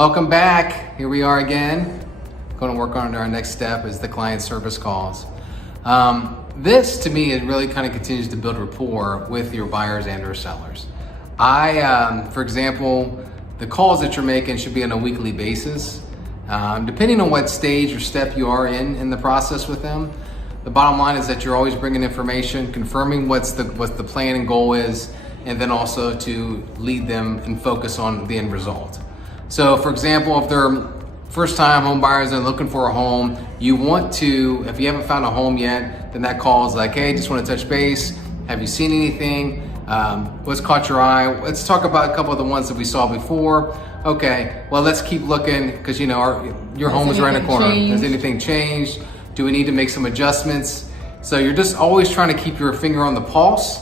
Welcome back. Here we are again. Going to work on our next step is the client service calls. This to me, it really kind of continues to build rapport with your buyers and or sellers. For example, the calls that you're making should be on a weekly basis. Depending on what stage or step you are in the process with them, the bottom line is that you're always bringing information, confirming what the plan and goal is, and then also to lead them and focus on the end result. So for example, if they're first time home buyers and looking for a home, you want to, if you haven't found a home yet, then that call is like, hey, just want to touch base. Have you seen anything? What's caught your eye? Let's talk about a couple of the ones that we saw before. Okay, well, let's keep looking because your home is right in the corner. Has anything changed? Do we need to make some adjustments? So you're just always trying to keep your finger on the pulse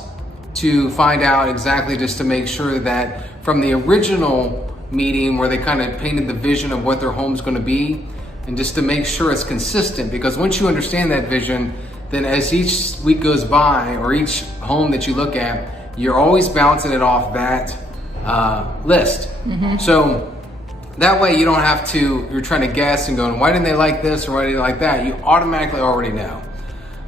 to find out exactly, just to make sure that from the original meeting where they kind of painted the vision of what their home's going to be, and just to make sure it's consistent, because once you understand that vision, then as each week goes by or each home that you look at, you're always bouncing it off that list. So that way you don't have to, you're trying to guess and going, why didn't they like this or why didn't they like that? You automatically already know.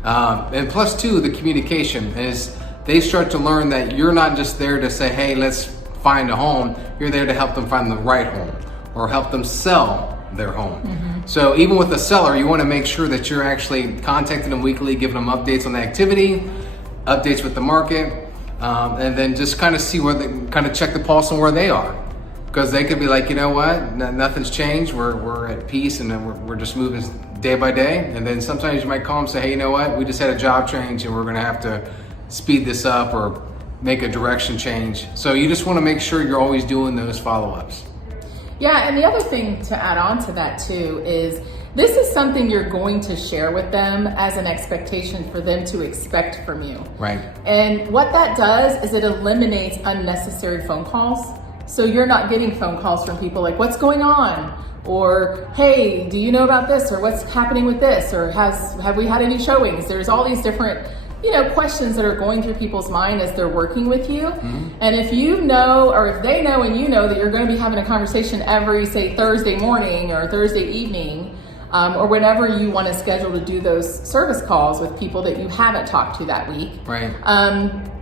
And plus two, the communication is they start to learn that you're not just there to say, hey, let's find a home. You're there to help them find the right home or help them sell their home. So even with the seller, you want to make sure that you're actually contacting them weekly, giving them updates on the activity, updates with the market, and then just kind of see where they kind of check the pulse on where they are. Because they could be like, you know what, nothing's changed. We're at peace and then we're just moving day by day. And then sometimes you might call them and say, hey, you know what, we just had a job change and we're going to have to speed this up or make a direction change. So you just want to make sure you're always doing those follow-ups. Yeah, and the other thing to add on to that too is this is something you're going to share with them as an expectation for them to expect from you. Right. And what that does is it eliminates unnecessary phone calls. So you're not getting phone calls from people like, what's going on? Or, hey, do you know about this? Or what's happening with this? Or have we had any showings? There's all these different questions that are going through people's mind as they're working with you. And if you know, or if they know and you know that you're going to be having a conversation every, say, Thursday morning or Thursday evening, or whenever you want to schedule to do those service calls with people that you haven't talked to that week, right?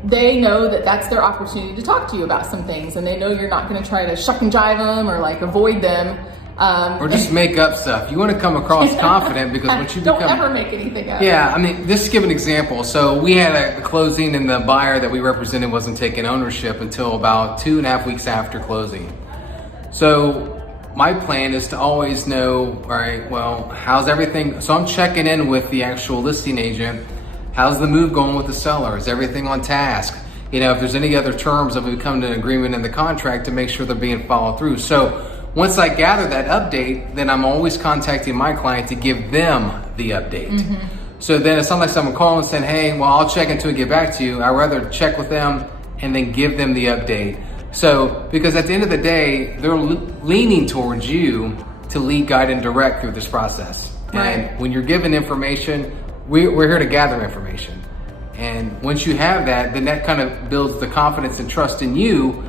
They know that that's their opportunity to talk to you about some things, and they know you're not going to try to shuck and jive them or like avoid them. Or just make up stuff. You want to come across confident, because once you don't ever make anything up. Yeah, I mean, just to give an example. So we had a closing and the buyer that we represented wasn't taking ownership until about 2.5 weeks after closing. So my plan is to always know, all right, well, how's everything? So I'm checking in with the actual listing agent. How's the move going with the seller? Is everything on task? If there's any other terms that we come to an agreement in the contract, to make sure they're being followed through. So once I gather that update, then I'm always contacting my client to give them the update. So then it's not like someone calling and saying, hey, well, I'll check into it and get back to you. I'd rather check with them and then give them the update. So, because at the end of the day, they're leaning towards you to lead, guide, and direct through this process. Right. And when you're given information, we're here to gather information. And once you have that, then that kind of builds the confidence and trust in you.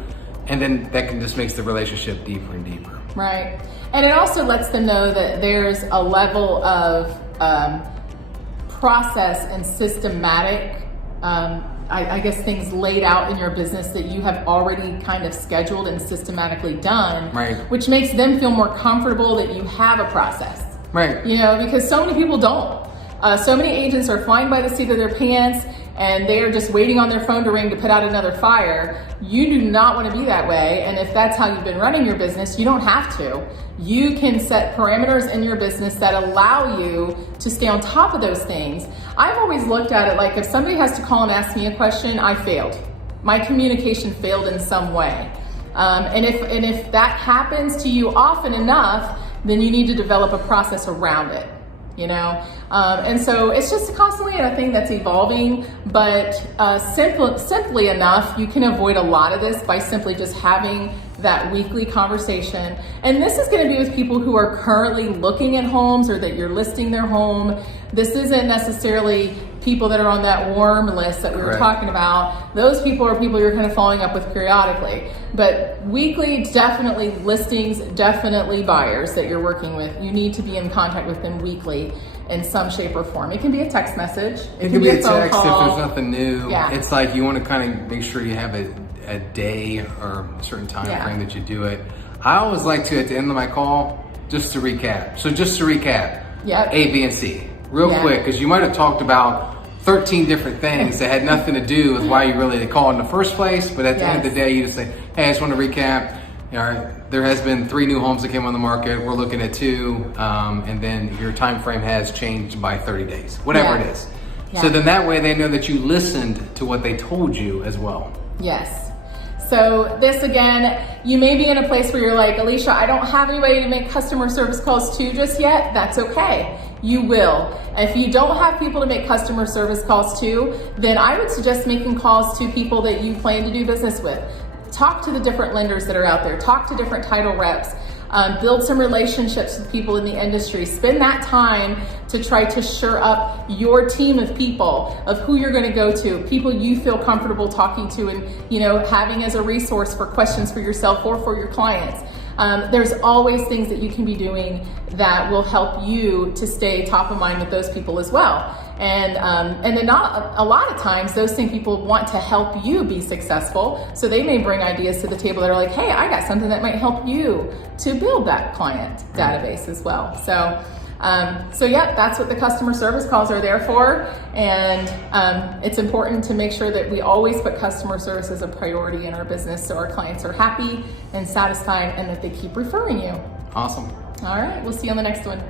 And then that can just makes the relationship deeper and deeper. Right. And it also lets them know that there's a level of process and systematic, I guess, things laid out in your business that you have already kind of scheduled and systematically done, right? Which makes them feel more comfortable that you have a process. Right. Because so many people don't. So many agents are flying by the seat of their pants and they are just waiting on their phone to ring to put out another fire. You do not want to be that way. And if that's how you've been running your business, you don't have to. You can set parameters in your business that allow you to stay on top of those things. I've always looked at it like, if somebody has to call and ask me a question, I failed. My communication failed in some way. And if that happens to you often enough, then you need to develop a process around it. And so it's just constantly a thing that's evolving, but simply enough, you can avoid a lot of this by simply just having that weekly conversation. And this is going to be with people who are currently looking at homes or that you're listing their home. This isn't necessarily people that are on that warm list that we were Correct. talking about, those people are people you're kind of following up with periodically. But weekly, definitely listings, definitely buyers that you're working with. You need to be in contact with them weekly in some shape or form. It can be a text message. It can be a phone text call. if there's nothing new. Yeah. It's like you want to kind of make sure you have a day or a certain time Yeah. frame that you do it. I always like to, at the end of my call, just to recap. So just to recap, Yep. A, B, and C, real Yeah. quick, because you might have talked about 13 different things that had nothing to do with why you really called in the first place. But at the end of the day, you just say, hey, I just want to recap. All right, there has been 3 new homes that came on the market. We're looking at 2, and then your time frame has changed by 30 days, whatever Yeah. it is. Yeah. So then that way they know that you listened to what they told you as well. Yes. So this again, you may be in a place where you're like, Alicia, I don't have anybody to make customer service calls to just yet. That's okay. You will. If you don't have people to make customer service calls to, then I would suggest making calls to people that you plan to do business with. Talk to the different lenders that are out there. Talk to different title reps. Build some relationships with people in the industry. Spend that time to try to shore up your team of people, of who you're going to go to, people you feel comfortable talking to and, you know, having as a resource for questions for yourself or for your clients. There's always things that you can be doing that will help you to stay top of mind with those people as well. And then not a lot of times those same people want to help you be successful. So they may bring ideas to the table that are like, hey, I got something that might help you to build that client database as well. So yeah, that's what the customer service calls are there for. And it's important to make sure that we always put customer service as a priority in our business so our clients are happy and satisfied and that they keep referring you. Awesome. All right, we'll see you on the next one.